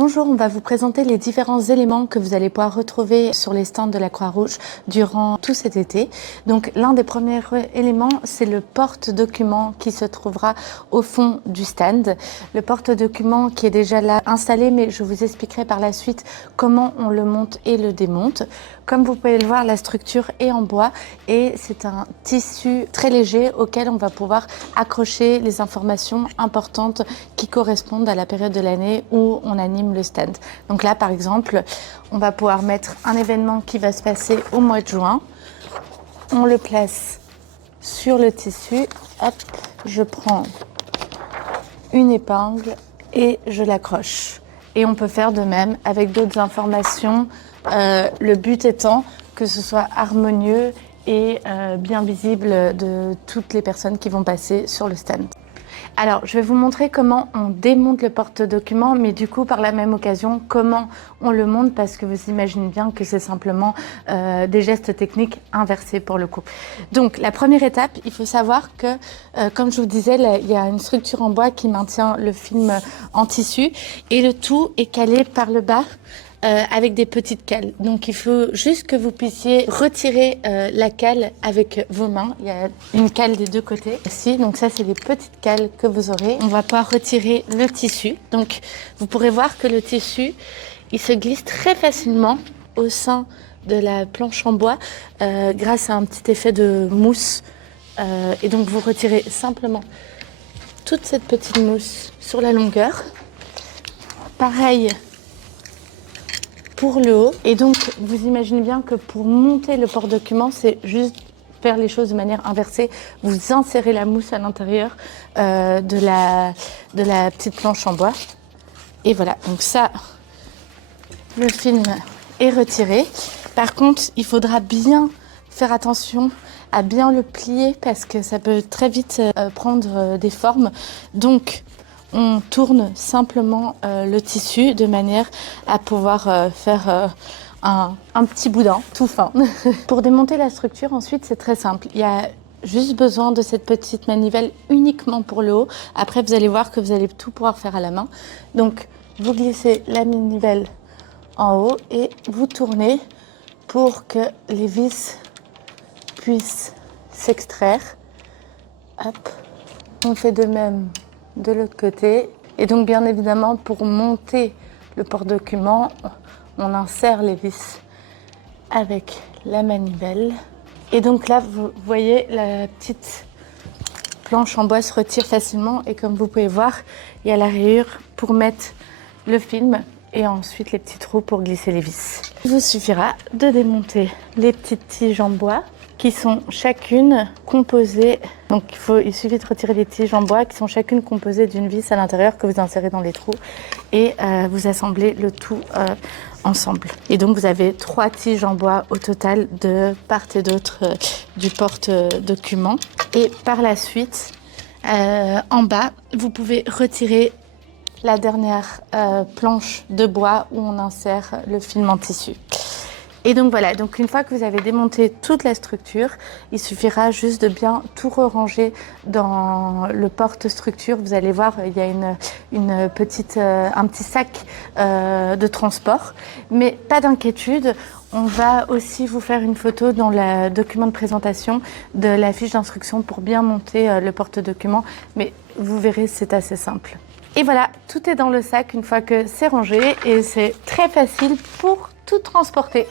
Bonjour, on va vous présenter les différents éléments que vous allez pouvoir retrouver sur les stands de la Croix-Rouge durant tout cet été. Donc l'un des premiers éléments, c'est le porte-document qui se trouvera au fond du stand. Le porte-document qui est déjà là installé, mais je vous expliquerai par la suite comment on le monte et le démonte. Comme vous pouvez le voir, la structure est en bois et c'est un tissu très léger auquel on va pouvoir accrocher les informations importantes qui correspondent à la période de l'année où on anime le stand. Donc là, par exemple, on va pouvoir mettre un événement qui va se passer au mois de juin. On le place sur le tissu. Hop, je prends une épingle et je l'accroche. Et on peut faire de même avec d'autres informations. Le but étant que ce soit harmonieux et bien visible de toutes les personnes qui vont passer sur le stand. Alors, je vais vous montrer comment on démonte le porte-document, mais du coup, par la même occasion, comment on le monte, parce que vous imaginez bien que c'est simplement des gestes techniques inversés pour le coup. Donc, la première étape, il faut savoir que, comme je vous disais, là, il y a une structure en bois qui maintient le film en tissu, et le tout est calé par le bas. Avec des petites cales. Donc il faut juste que vous puissiez retirer la cale avec vos mains. Il y a une cale des deux côtés ici. Donc ça, c'est des petites cales que vous aurez. On va pouvoir retirer le tissu. Donc vous pourrez voir que le tissu, il se glisse très facilement au sein de la planche en bois grâce à un petit effet de mousse. Et donc vous retirez simplement toute cette petite mousse sur la longueur. Pareil pour le haut. Et donc, vous imaginez bien que pour monter le porte-document, c'est juste faire les choses de manière inversée. Vous insérez la mousse à l'intérieur de la petite planche en bois. Et voilà, donc ça, le film est retiré. Par contre, il faudra bien faire attention à bien le plier parce que ça peut très vite prendre des formes. Donc, on tourne simplement le tissu de manière à pouvoir faire un petit boudin tout fin. Pour démonter la structure, ensuite, c'est très simple. Il y a juste besoin de cette petite manivelle uniquement pour le haut. Après, vous allez voir que vous allez tout pouvoir faire à la main. Donc, vous glissez la manivelle en haut et vous tournez pour que les vis puissent s'extraire. Hop, on fait de même de l'autre côté. Et donc, bien évidemment, pour monter le porte-document, on insère les vis avec la manivelle. Et donc là, vous voyez, la petite planche en bois se retire facilement. Et comme vous pouvez voir, il y a la rayure pour mettre le film et ensuite les petits trous pour glisser les vis. Il vous suffira de démonter les petites tiges en bois qui sont chacune composées, donc il suffit de retirer les tiges en bois qui sont chacune composées d'une vis à l'intérieur que vous insérez dans les trous et vous assemblez le tout ensemble. Et donc vous avez 3 tiges en bois au total de part et d'autre du porte-document. Et par la suite, en bas, vous pouvez retirer la dernière planche de bois où on insère le film en tissu. Et donc voilà, donc une fois que vous avez démonté toute la structure, il suffira juste de bien tout ranger dans le porte-structure. Vous allez voir, il y a un petit sac de transport. Mais pas d'inquiétude, on va aussi vous faire une photo dans le document de présentation de la fiche d'instruction pour bien monter le porte-document. Mais vous verrez, c'est assez simple. Et voilà, tout est dans le sac une fois que c'est rangé et c'est très facile pour tout transporter.